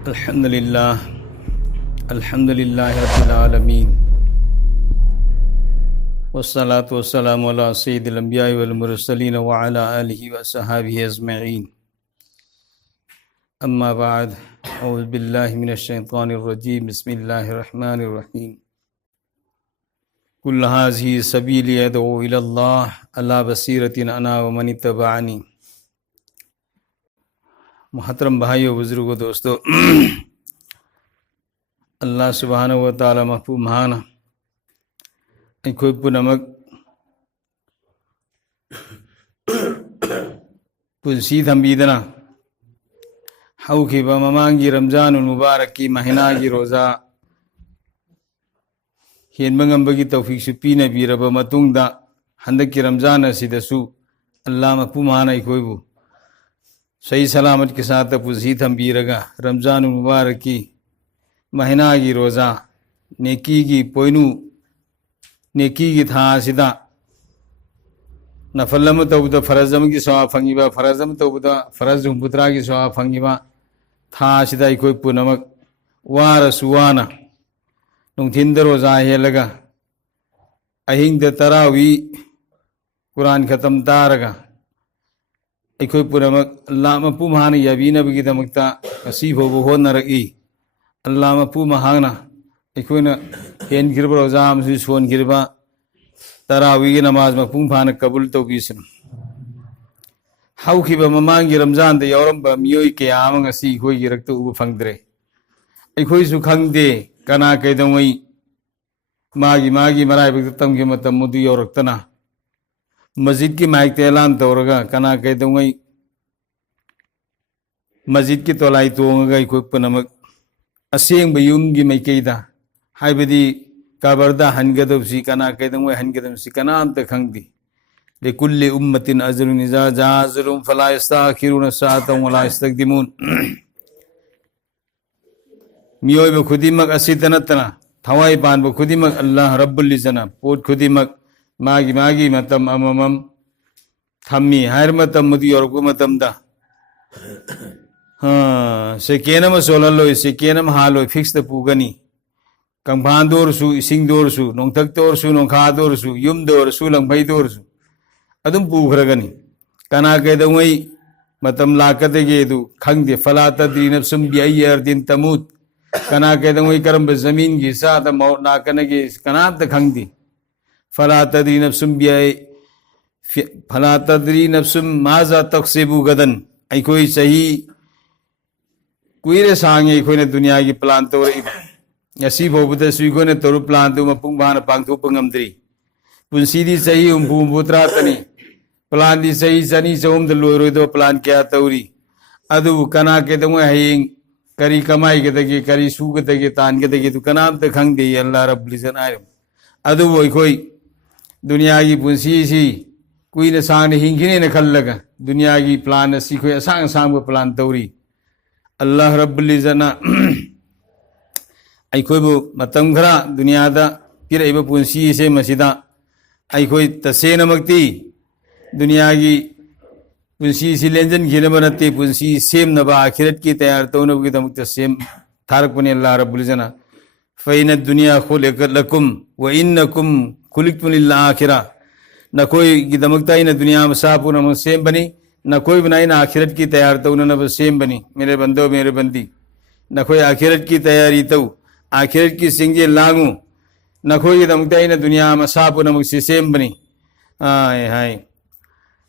अल्हम्दुलिल्लाह रब्बिल आलमीन वस्सलातु वस्सलामु अला सय्यिदिल अंबिया'i वल मुरसलीन व अला आलिहि व अस्हाबिहि अजमईन। अम्मा बाद, औज़ु बिल्लाहि मिनश शैतानिर रजीम। बिस्मिल्लाहिर रहमानिर रहीम। कुल हाज़िही सबीली अदऊ इलल्लाह अला बसीरतिन अना व मन इत्तबअनी। मुहतरम भाइयों, बुजुर्गों, दोस्तों, अल्लाह सुब्हानहु व तआला महफूज महाना अखोई पुनमक पुंसी थंबीदना हौखिबा ममांगी रमजानुल मुबारक की महीनागी रोज़ा हेनबा ngambagi तौफीक पीनबीरबा मतुंगदा हंदकी रमजान असिदसु अल्लाह महफूज महाना अखोइबु सही सलामत के साथ पुंसी थंबीरगा रमजानुल मुबारक की महीना की रोज़ा नेकी की पोइनु नेकी की था सिदा नफलम तौबद फरजम की सवाब फंगिबा फरजम तौबद फरज हुंपुत्रा की सवाब फंगिबा था सिदा कोई पुनमक वार सुवाना नुंथिंद रोज़ा हेलगा अहिंग तरावी कुरान खत्म तारगा अखोई पुनमक अल्लाह महफूज महाना याबीनबगीदमक्ता असीफोबु होनरगी अल्लाह महफूज महाना अखोइना हेनगिरबा रोज़ा अमसु सोनगिरबा तरावी नमाज मफहूम फाना कबूल तौबीसनु। हौखिबा ममांगी रमजान दा यौरंबा मियोई कया अमा ngasi अखोइगी रक्ता उबा फंगद्रे। अखोइसु खंगदे कना कैदंगई मागी मराइबक्ता तमगे मतम मुदु यौरक्तना मस्जिद की माइक ऐलान तौरगा कना कैदंगई मस्जिद की तोलाई तोंगगा अखोइ पुनमक असेंग युमगी मैकैदा हाइबदी कबरदा हनगदबसी कना कैदंगई हनगदबसी कनामत खंगदी। लिकुल्लि उम्मतिन अजरुन इज़ा जाअ अजरुहुम फला यस्तअखिरुन साअतन वला यस्तक़दिमून। मियोइबा खुदिमक असिदा नतना थवाई पानबा खुदिमक अल्लाह रब्बुल इज़्ज़तना पोट खुदिमक मागी मतम अममम थम्मी हायर मतम मुदु यौरकु मतमदा सेकेनम सोललोय सेकेनम हालोय फिक्स द पुगनी कंफानदोरसु इसिंगदोरसु नोंथक्तोरसु नोंखादोरसु युमदोरसु लंफैदोरसु अदुम पुखरगनी कना कैदंगई मतम लाकदगेदु खंगदे फला तद्री नफ्सुम बिअय्यि अर्दिन तमूत कना कैदंगई करंब जमीन की साथ मौत नाकनगे कनात खंगदी फला तद्री नफ्सुम माजा तक्सिबु गदन अखोई सही कुइरे सांगे अखोइना दुनिया की प्लान तौरइबा ngasi bobudasु अखोइना तौरु प्लान दु मपुंग बाना पांगथोकपा ngamdri पुंसीदी सही हुंपुत्रा तनी प्लान दी सही सनी चौम द लोइरोइदो प्लान क्या तौरी अदु कना कैदंगई हयेंग करी कमाइगदगे करी सुगदगे तानगदगे दु कनाम त खंगदे अल्लाह रब्बुल इज़्ज़त आयम अदु अखोई दुनिया की पुंसी सी कुइना सांगने हिंगिने न खल्लगा दुनिया की प्लान असी खोई असांग सांग प्लान तौरी अल्लाह रब्बुल इज़्ज़तना अखोइबु मतम खरा दुनियादा पिरइबा पुंसी से मसिदा अखोई तसेनमक्ति दुनिया की पुंसी से लेंजन गिनबा नत्ते पुंसी सेमनबा आखिरत की तैयार तौनबगीदमक्ता सेम थारकपने अल्लाह रब्बुल इज़्ज़तना फ़इन्न दुनिया खुलिक़त लकुम व इन्नकुम खुलिक़्तुम लिल आखिरा नकोई गिदमक्ता इन दुनिया में सापुन सेम बनी न कोई बनाई ना आखिरत की तैयार तो उन्होंने सेम बनी। मेरे बंदो मेरे बंदी न कोई आखिरत की तैयारी तो आखिरत की सिंगे लागू न कोई दमकता ही न दुनिया में साप नमक से सेम बनी। हाय हाय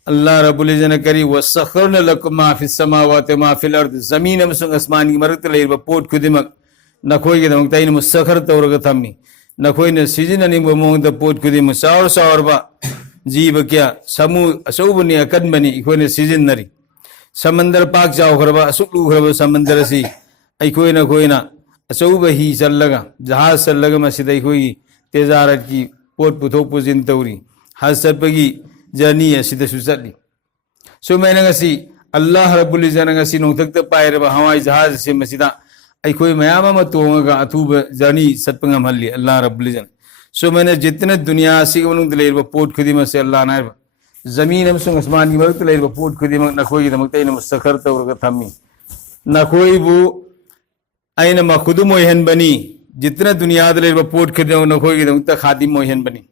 अल्लाह रब्बुल इज़्ज़त ने करी वसख़रना लकुम मा फ़िस समावाति मा फ़िल अर्द ज़मीन में संग आसमान की मरत ले पोट खुदिमक न कोई दमकता ही न मुसख़र तौर थम्मी न कोई न सीजन नहीं मोंग पोट खुदिम सावर बा जीव क्या समू असौबनी अकदमनी अखोइना सिजनरी समंदर पाक जाओखरबा असुलुखरबा समंदर से अखोइना असौब ही चलगा जहाज चलगा मसिदा अखोई तेजारत की पोट पुथोक पुजिन तौरी हज चटपगी जर्नी असिदसु चटली सो मैंने ngasi अल्लाह रब्बुल इज़्ज़त ने ngasi नोंथक्ता पाइरबा हवाई जहाज से मसिदा अखोई मयाम अमा तोंगगा अथुबा जर्नी चटपा ngamhalli अल्लाह रब्बुल इज़्ज़त सो मैंने जितने दुनिया से पोट खुदिम से अल्लाह नायब जमीन आसमान की मरत ले पोट खुदिम नखोई मुस्तखर तौर थम्मी नखोई अना मखुद मोहनबनी जितना दुनिया पोट खरीद नखोद खादी मोहनबनी।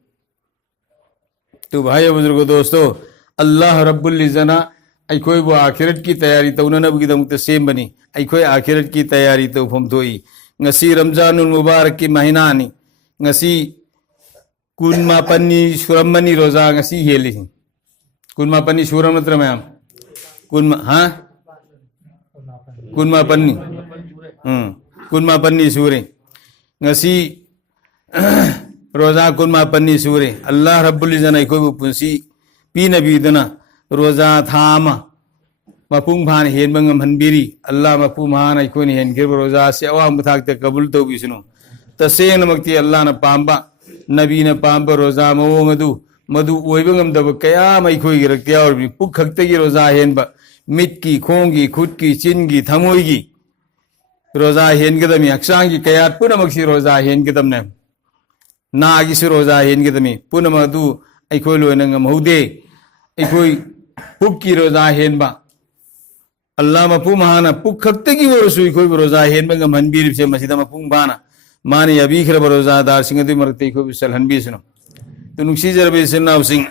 तो भाई बुजुर्गो दोस्तों अल्लाह रब्बुल इज़्ज़तना अखोब आखिरत की तैयारी तौनबगीदमत सेमबनी अखोय आखिरत की तैयारी तौफम थोई ngasi रमजानुल मुबारक की महीनानी ngasi kun mapanni suramani roza ngasi heli kun mapanni suram natra ma'am kun mapanni kun mapanni sure ngasi रोजा kun mapanni sure अल्लाह रब्बुल इज़्ज़तना अखोब पुंसी पी नबीदना रोजा थामा मपुंग भान हेन बंगम हनबिरी अल्लाह मपुंग भान अखोन हेन गिर रोजा से अवांग बथाक कबूल तो बिसनु तसेन मक्ति अल्लाह न पांबा नबी न पांबा रोजा मवोंग अदु मधु ओइबंगम दब कया मैखोई गिरक्तिया और भी पुख खक्ते की रोजा हेन बा मिट की खोंग की खुद की चिन की थमोई की रोजा हेन गदमी अक्सांग की कयात पुनमक्सी रोजा हेन गदम ने नागी से रोजा हेन गदमी पुनम अदु अखोई लोनंगम हुदे अखोई पुख की रोजा हेन बा अल्लाह मपू महाना पुख खक्ते की वरसुई कोई रोजा हेन बंगम हनबीर से मसीदा मपुंग बाना माने अभी खर रोजादार सिंह दि मरते को बिसल हनबी सुनो तो नुक्सी जरबे सिन्नाव सिंह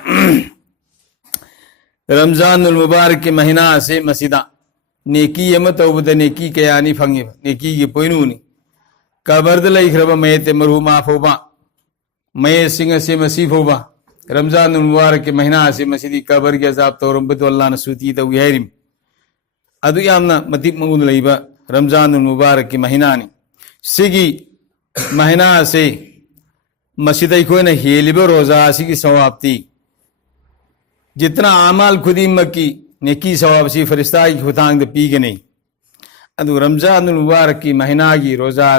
रमजानुल मुबारक के महीना से मसीदा नेकी यम तौबद नेकी कयानी फंगे नेकी की पोइनुनी कबरद लइखरब मयते मरहुमा फोबा मय सिंह से मसीफोबा रमजानुल मुबारक के महीना से मसीदी कबर के अजाब तौरबत अल्लाह न सूती तो यहरिम अदु यामना मतिक मगुन लइबा रमजानुल मुबारक की महीनानी सिगी महीना से मस्जिद अखोन हेलिब रोजा की सवाबती जितना आमाल खुदीम की नेकी सवाब से फरिश्ता की खुतांग पीगने अदु रमजानुल मुबारक की महीना की रोजा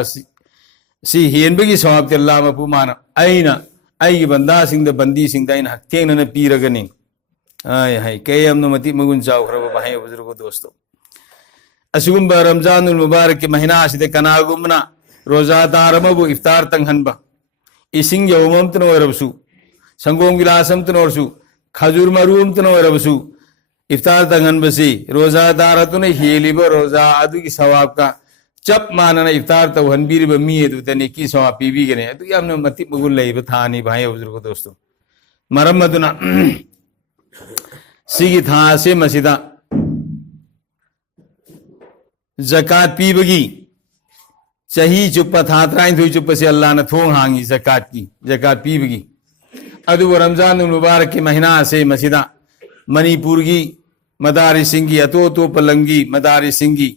सी हेनबगी सवाबती अल्लाह मपू माना अइना अई बंदा सिंह बंदी सिंह अइना हक्तेंगन पीरगनी आय हाय कयम मतिक मगुन जाओ भाई बुजुर्गो दोस्तों असुगुंब रमजानुल मुबारक के महीना से कनागुमना रोजादार अमबु इफ्तार तंगहनबा इसिंग यौममतन ओरबसु संगोम गिलासमतन ओरसु खजूर मरुमतन ओरबसु इफ्तार तंगहनबसी रोजादार तुन हेलिब रोजा अदु की सवाब का चप मानना इफ्तार तौहनबीरिब मी अदुतने की सवाब पीबीगने अदु यामन मति मगुल लइब थानी भाई बुजुर्गो दोस्तों मरमदुना सिगी था से मसीदा जकात पीबगी सही चुप था त्राइन थुई चुप से अल्लाह ने थोंग हांगी जकात पीबगी अदु रमजानुल मुबारक के महीना से मसीदा मणिपुर की मदारिसिंगी अतो तो पलंगी मदारिसिंगी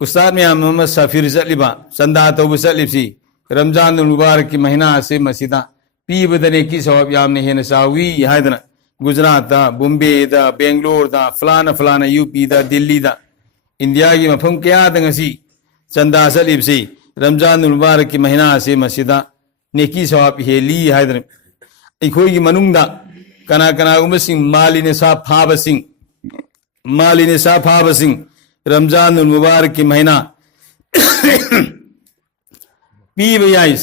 उस्ताद में मोहम्मद सफीर चलिबा संदा तौब चलिबसी रमजानुल मुबारक के महीना से मसीदा पीबदने की सवाब यामने हेन सावी हायदना गुजरात बॉम्बे बेंगलोर फलाना फलाना यूपी दिल्ली इंडिया की मफम क्या दंगसी चंदा चलिबसी रमजानुल मुबारक की महीना से मसीदा नेकी सवाब हेली हायदन अखोई की मनुंगदा कना कनागुम सिंह मालिने सा फाबसिंग रमजानुल मुबारक की महीना पीब याई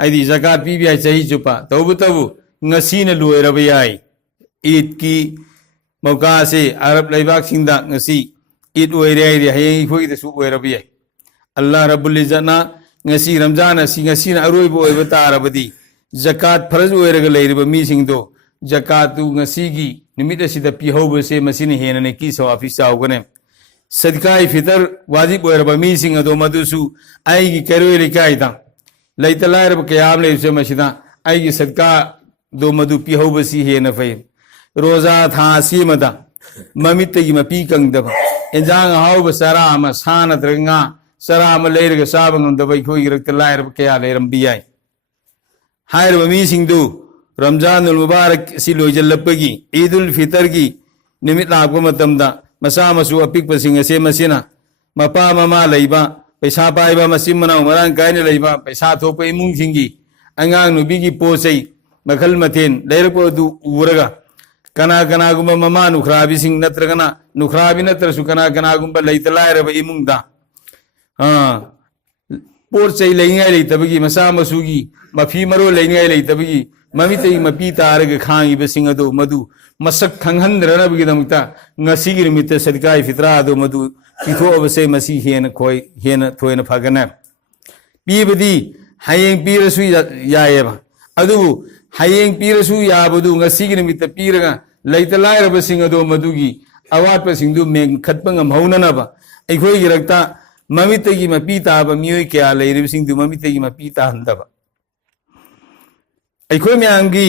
अदी जकात पीब याई सही चुपा तबु तबु ngasi na loiraba yai Eid की मौका से अरब लैबाक सिंदा ngasi ईद ओइरे रे hayeng khoi da su oiraba yai अल्लाह रब्बुल इज़्ज़तना ngasi रमजान असि ngasi na aroibo oiba tarabadi zakat farz oiraga leiriba mi singdo zakatu ngasi gi nimit asida pihauba se masini henane ki sawafi saugane सदका फितर वाजिब ओरबा मी सिंह अदो मदुसु आई की करोले कायदा लैतलारब कयाम लेसे मसिदा आई की सदका दो मदु पिहौबसी हे न फै रोजा था सीमदा ममित की मपी कंगदब इंजांग हाउब सरा म सान द्रंगा सरा म लेरग साबंग दबै खोई रक्त लायरब कया लेरम बियाय हायर मी सिंह दो रमजानुल मुबारक सि लोजलपगी ईदुल फितर की निमित लापको मतमदा मसा मसु अपिक पसिंग से मसिना मपा ममा लैबा पैसा पाइबा मसिम मनाउ मरान कायने लैबा पैसा थोप इमुंग सिंगी अंगांग नुबी की पोसै मखल मथेन लेरपो दु उरगा कना कना गुम ममा नुखराबी सिंग नत्रगना नुखराबी नत्र सु कना कना गुम लैतलायरब इमुंगदा हां पोसै लैंगाय लैतबगी मसा मसुगी मफी मरो लैंगाय लैतबगी ममितै मपी तारग खांगी बसिंग अदो मधु मसक खंगहंद्रनबगिदमता ngasi gi nimit sadqa fitra do madu पीथोबसे मसी हेन थोयन फगना पीबदी हयें पीरसु यायेबा अदुबु हयें पीरसु याबदु ngasiगी निमित्त पीरगा लैता लायरबसिंग अदो मदुगी अवाटपसिंगदु मेंखतप ngमहौननबा अखोयगी रक्ता ममितगी मपी ताब मियोय क्या लैरिबसिंगदु ममितगी मपी ताहंदबा अखोय म्यांगी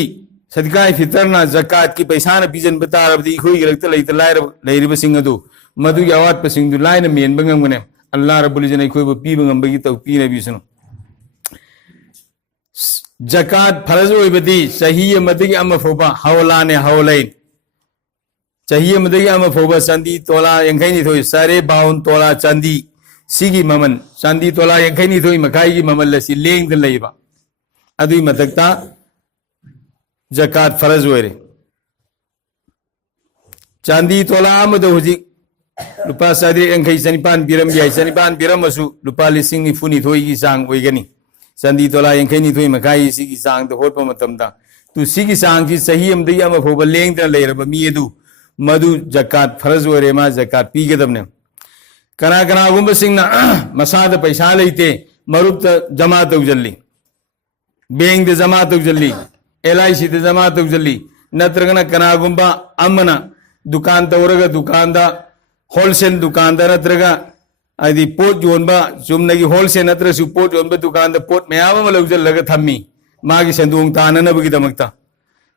सदकाय फितरना जकात की पैसा न पीजन बतारबदी अखोयगी रक्ता लैता लैरिबसिंग अदु मदुगी अवाटपसिंगदु लायना मेनबा ngमने अल्लाह रब्बुल इज्जत अखोयबु पीबा ngambagi तौ पीनबिसनु जकात फरज होइबदी सही मदगी अमा फोबा हवलाने हवलैन चाहिए मदगी अमा फोबा चांदी तोला यंखैनी थोय सारे 52 तोला चांदी सिगी ममन चांदी तोला यंखैनी थोय मखाईगी ममल लसी लेंग द लैबा अदुई मतकता जकात फरज होइरे चांदी तोला अमदो हुजी लुपा सादे यंखै सनिपान बिरम याय सनिपान बिरम असु लुपा लिसिंग निफुनी थोयगी सांग ओइगनी चांदी तोला यंखैनी थोय मखाई सिगी सांग द होटपा मतमदा तु सिगी सांग की सही अमदगी अमा फोबा लेंग द लैरबा मी अदु मधु जकात फरज होरे मा जकात पीगदबने कना कना गुंब सिंगना मसाद पैसा लेते मरुप जमा तौजल्ली बैंक दे जमा तौजल्ली LIC दे जमा तौजल्ली नत्रगना कना गुंब अमना दुकान तौरगा दुकान दा होलसेल दुकान दा नत्रगा आदि पोट योनबा जुमनगी होलसेल नत्रसु पोट योनबा दुकान दा पोट मयाम अमा लौजल्लगा थम्मी मागी संदोंग ताननबगी दमक्ता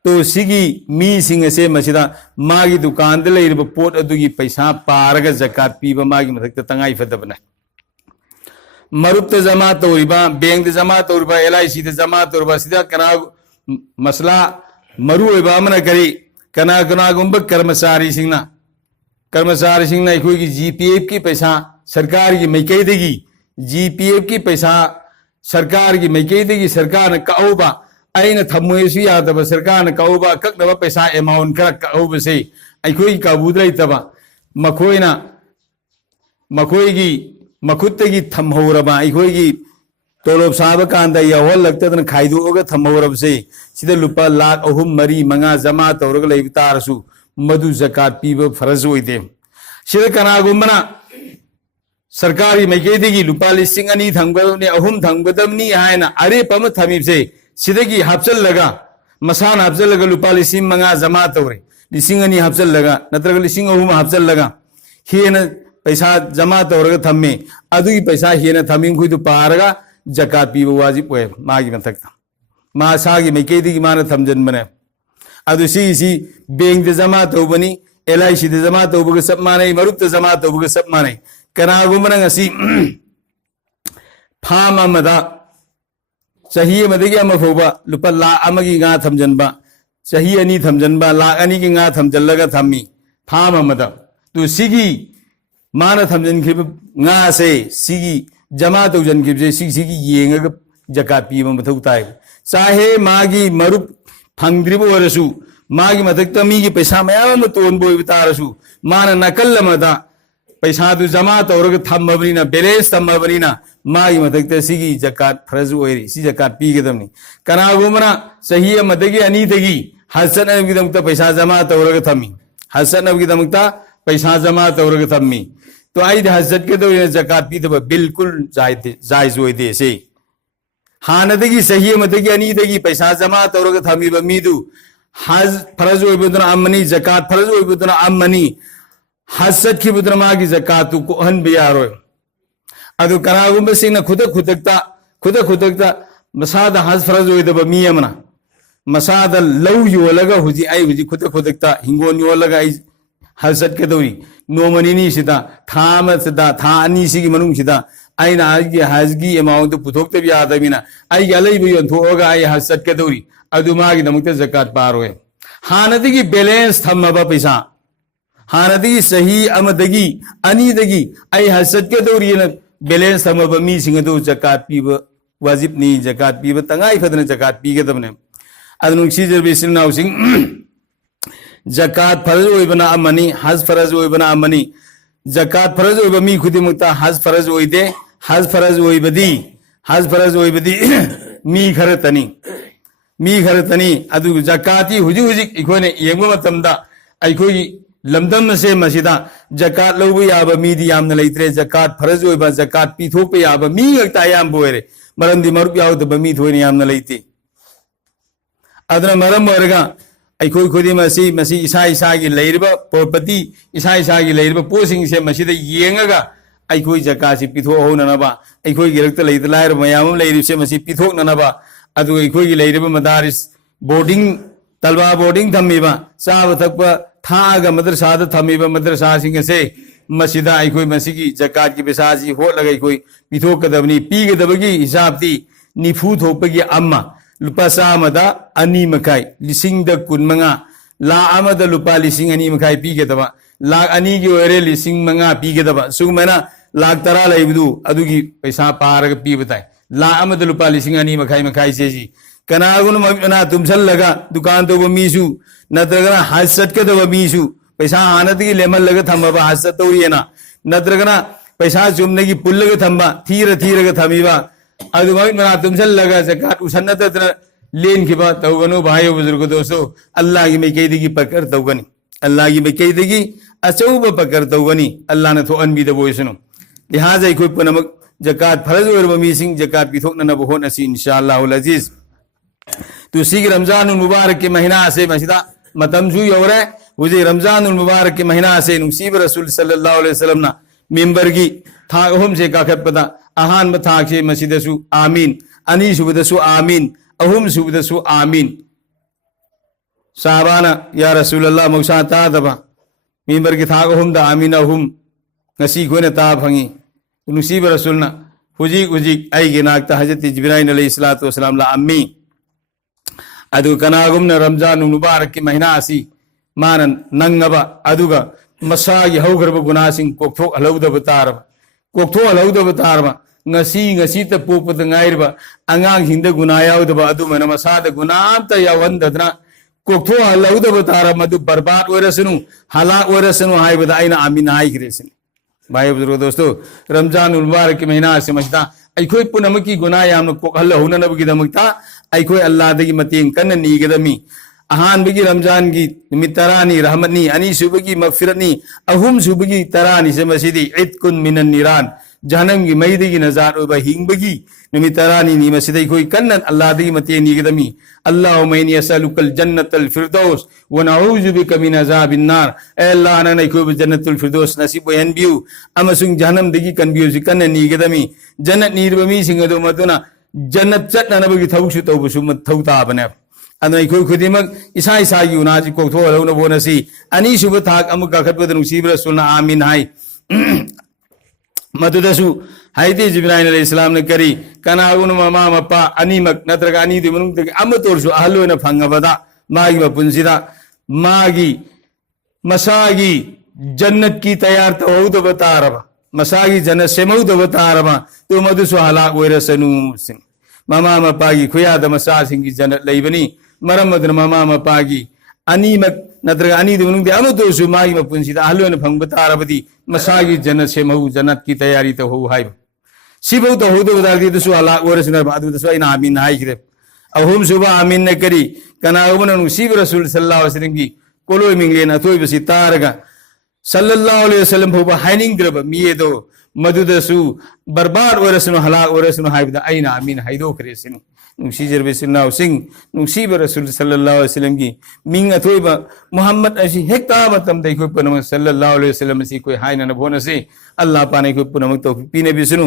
तो सिगी मी सिंग से मसिदा मागी दुकान दे लेरिबा पोट अदुगी पैसा पारगा जकात पीबा मागी मथक्ता तंगाई फदबना मरुप ते जमा तौरिबा बैंक दे जमा तौरिबा LIC दे जमा तौरिबा सिदा कना मसला मरु होइबा अमना करी कना कना गुंब कर्मचारी सिंगना अखोयगी GPF की पैसा सरकार की मैकैदगी GPF की पैसा सरकार की मैकैदगी सरकार ने काउबा अना थमोयसु यादब सरकार ने कौबा कक्नब पैसा एमाउंट खरा कौबसे अखोई काबूद लेतब मखोयना मखोयगी मखुत्तगी थमहौरबा अखोयगी तोलोब साब कांदा याहोल लगतदन खाइदोगा थमहौरबसे सिदा लुपा लाख 3 4 5 जमा तौरगा लेबतारसु मधु जकात पीब फरज होइदे सिदा कनागुमना सरकारी मैकेदगी लुपा 2,000 थंगदबने 3 थंगदबनी हायना अरे पम थमीबसे सिदगी हापचल लगा मसान हापचल लगा लुपा 5,000 जमा तौरे 2,000 हापचल लगा नत्रगा 3,000 हापचल लगा हेन पैसा जमा तौरगा थम्मे अदुगी पैसा हेन थमिंग खुइदु पारगा जकात पीबा वाजिब ओए मागी मतकता मा सागी मैकेदगी माना थमजन बने अदु सी बैंक दे जमा तौबनी LIC दे जमा तौबगा सब माने मरुप दे जमा तौबगा सब माने कनागुमना ngasi फाम अमदा चाहिए मदगी अमा फोबा लुपा लाख अमगी गा थमजनबा चाहिए 2 थमजनबा लाख 2 की गा थमजल्लगा थम्मी फाम अमदा तो सिगी माना थमजन खिब गा से सिगी जमा तौजन खिबजे सिगी येंगा जकात पीबा मथौ ताय चाहे मागी मरुप फंगद्रिब ओरसु मागी मथक्ता मीगी पैसा मयाम तोन बोय तारसु माना नकल अमदा पैसा दु जमा तौरगा थम्मबनिना बैलेंस थम्मबनिना मागी मथक्ता सिगी जकात फरज ओइरी सी जकात पीगदमनी कनागुमना सही अमदगी अनीदगी हसन अबगिदमता पैसा जमा तौरगा थम्मी हसन अबगिदमता पैसा जमा तौरगा थम्मी तो आई हजत के दो जकात पीदब बिल्कुल जायज ओइदे से हानदगी सही अमदगी अनीदगी पैसा जमा तौरगा थम्मीबा मीदु हज फरज ओइबदुना अमनी जकात फरज ओइबदुना अमनी हजत की बुद्र मागी जकातु को हन बियारो अदु कनागुंब सिंगना खुदकता मसादा हज फरज ओइदब मी अमना मसादा लौ योलगा हुजी आई हुजी खुदकता हिंगोन योलगा आई हजत के दौरी नोमनिनी सिदा थाम सिदा था अनि सिगी मनुंग सिदा आइना आगी हजगी अमाउंट पुथोक्ते बियादमिना आई गलैबु योंथोगा आई हजत के दौरी अदु मागी दमुक्ते जकात पारोए हानदगी बैलेंस थम्मबा पैसा हानदगी सही अमदगी अनीदगी आई हजत के दौरी बैलेंस थम्मबा मी सिंगदु जकात पीबा वाजिब नी जकात पीबा तंगाई फदना जकात पीगदबने अदनुंग सिजरबे सिनाउ सिंग जकात फरज ओइबना अमनी हज फरज ओइबना अमनी जकात फरज ओइबा मी खुदिमुक्ता हज फरज ओइदे हज फरज ओइबदी मी खरतनी अदु जकाती हुजी इखोने येंगबा मतमदा अखोगी लमदम से मसीदा जकात लौब याब मीदी यामना लेत्रे जकात फरज ओइबा जकात पिथोप याब मी गक्ता याम बोयरे मरमदी मरुप यावदब मी थोइने यामना लेते अदना मरम ओरगा अखोई खुदी मसी मसी इसा इसा की लेरिबा प्रॉपर्टी इसा इसा की लेरिबा पोसिंग से मसीदा येंगगा अखोई जकात पिथो होननबा अखोई गिरक्त लेत लायर मयाम लेरि से मसी पिथोकननबा अदु अखोई की लेरिबा मदारिस बोर्डिंग तलवा बोर्डिंग थमीबा चाब थकप थाग मदरसा थमीबा मदरसा से मसीदा अखोई मसीगी जकात की पैसासी होलगा अखोई पिथोकदबनी पीगदबगी हिसाबती निफू थोपगी अम्मा लुपा चामदा अनी मखाई लिसिंग कुनमंगा लाख अमदा लुपा लिसिंग अनी मखाई पीगदबा लाख अनी की ओरे लिसिंग मंगा पीगदबा सुगमना लाख 10 लेबदु अदुगी पैसा पारग पीबताई लाख अमदा लुपा लिसिंग अनी मखाई मखाई सेजी कनागुन मना तुमसलगा दुकान तो मीसु नत्रगना हसत कदब मीसु पैसा आनदगी लेमलगा थम्बा हसत तौरियना नत्रगना पैसा चुमनेगी पुल्लगा थम्बा थीरगा थमीबा अदुमाई मना तुमसलगा जकात उसन्नतत्र लेन खिबा तौगनो भाई बुजुर्ग दोस्तों अल्लाह की मैकेदगी पकड़ तौगनी अल्लाह की मैकेदगी अचौब पकड़ तौगनी अल्लाह ने थो अनबीद बोयसनो लिहाजा इखोई पुनमक जकात फरज ओरब मीसिंग जकात पिथोकननब होनसी इंशाअल्लाहुल अजीज तो सी रमजान मुबारक के महीना से मसीदा मतमजू यौरे हुजे रमजान मुबारक के महीना से नुसीब रसूल सल्लल्लाहु अलैहि वसल्लम ना मेंबर की थाक अहम से काखतपदा अहान थाक से मसीदसु आमीन अनी सुबदसु आमीन अहम सुबदसु आमीन साहबाना या रसूल अल्लाह मौसा तादबा मेंबर की थाक अहम दा आमीन अहम ngasi koina ta phangi नुसीब रसूलना हुजी हुजी आई के नाकता हजरत जिब्राइल अलैहिस्सलातु वस्सलाम ला अम्मी अदु कनागुमना रमजान मुबारक की महीना आसी मानन नंगबा अदुगा मसागी हौगरब गुनासिंग कोक्थो हलौदब तारबा ngasi ta pokpata ngairba angang hingda guna yaudaba adu mana masada gunamta yawandadna कोक्थो हलौदब तारा मधु बर्बाद ओरसनु हलाक ओरसनु हाइबदा आइना आमीन हाइग्रेसिन भाई बुजुर्ग दोस्तों रमजान मुबारक के महीना से मजदा अखोई पुनमकी गुना यामन कोकहल होननबगिदमक्ता अखोई अल्लाह दगी मतेंग कन्न नीगदमी अहानबगी रमजान की निमित तरानी रहमतनी अनी सुबगी मगफिरतनी अहुम सुबगी तरानी से मसीदी इत्कुन मिनन निरान जहन्नम की मईदगी नजार ओबा हिंगबगी निमित तरानी नी मसीदी कोई कन्न अल्लाह दगी मतेंग नीगदमी अल्लाहुम्मा इन्नी असअलुकल जन्नतल फिरदौस व नऊज़ु बिका मिन अज़ाबिन नार ए अल्लाह नन कोई जन्नतुल फिरदौस नसीब यनबियु अमसुंग जहन्नम दगी कनबियु जि कन्न नीगदमी जन्नत नीरबमी सिंगदो मदुना जन्नत चटनबगी थौसु तौबसु मथौताबने अदना कोई खुदिमक इसा इसा की उनाजी कोक्थो हलौना बोनसी अनी सुब थाक अमुक काखतबद नुसीब रसूलना आमीन हाई मदुदसु हाइते जिब्राइल अलैहिस्सलाम ने करी कनागुन ममा मपा अनीमक नत्रगा अनी दि मनुंग तक अमतोरसु अहलोना फंगबदा मागी बपुंसिदा मागी मसागी जन्नत की तैयार तौद बतारबा मसागी जन्नत से मौद बतारबा तो मदुसु हलाक ओरसनु सिंग ममा मपागी खुयाद मसा सिंग की जन्नत लेबनी मरमदन ममा मपागी अनीमक नत्रगा अनी दि मनुंग दि अमतोरसु मागी बपुंसिदा अहलोना फंगबतारबदी मसागी जन्नत से मऊ जन्नत की तैयारी तो हो हाई सिबौ तो हो दो दादी हलाक ओरसनु अदुदसु आइना आमीन हाइग्रे अहुम सुबह आमीन ने करी कनागुमना नुसीब रसूल सल्लल्लाहु अलैहि वसल्लम की कोलोय मिंगलेन अथोइबसि तारगा सल्लल्लाहु अलैहि वसल्लम फौबा हाइनिंग्रब मियेदो मदुदसु बर्बाद ओरसनु हलाक ओरसनु हाइबदा आइना आमीन हाइदोख्रेसिनु नुसीजरबेसिना सिंह नुसीब रसूल सल्लल्लाहु अलैहि वसल्लम की मिंग अथोइबा मोहम्मद असी हेक्ता मतम दै कोइ पनम सल्लल्लाहु अलैहि वसल्लम सी कोइ हाइना न भोनसे अल्लाह पाने कोइ पुनम तौफीक पीने बिसनु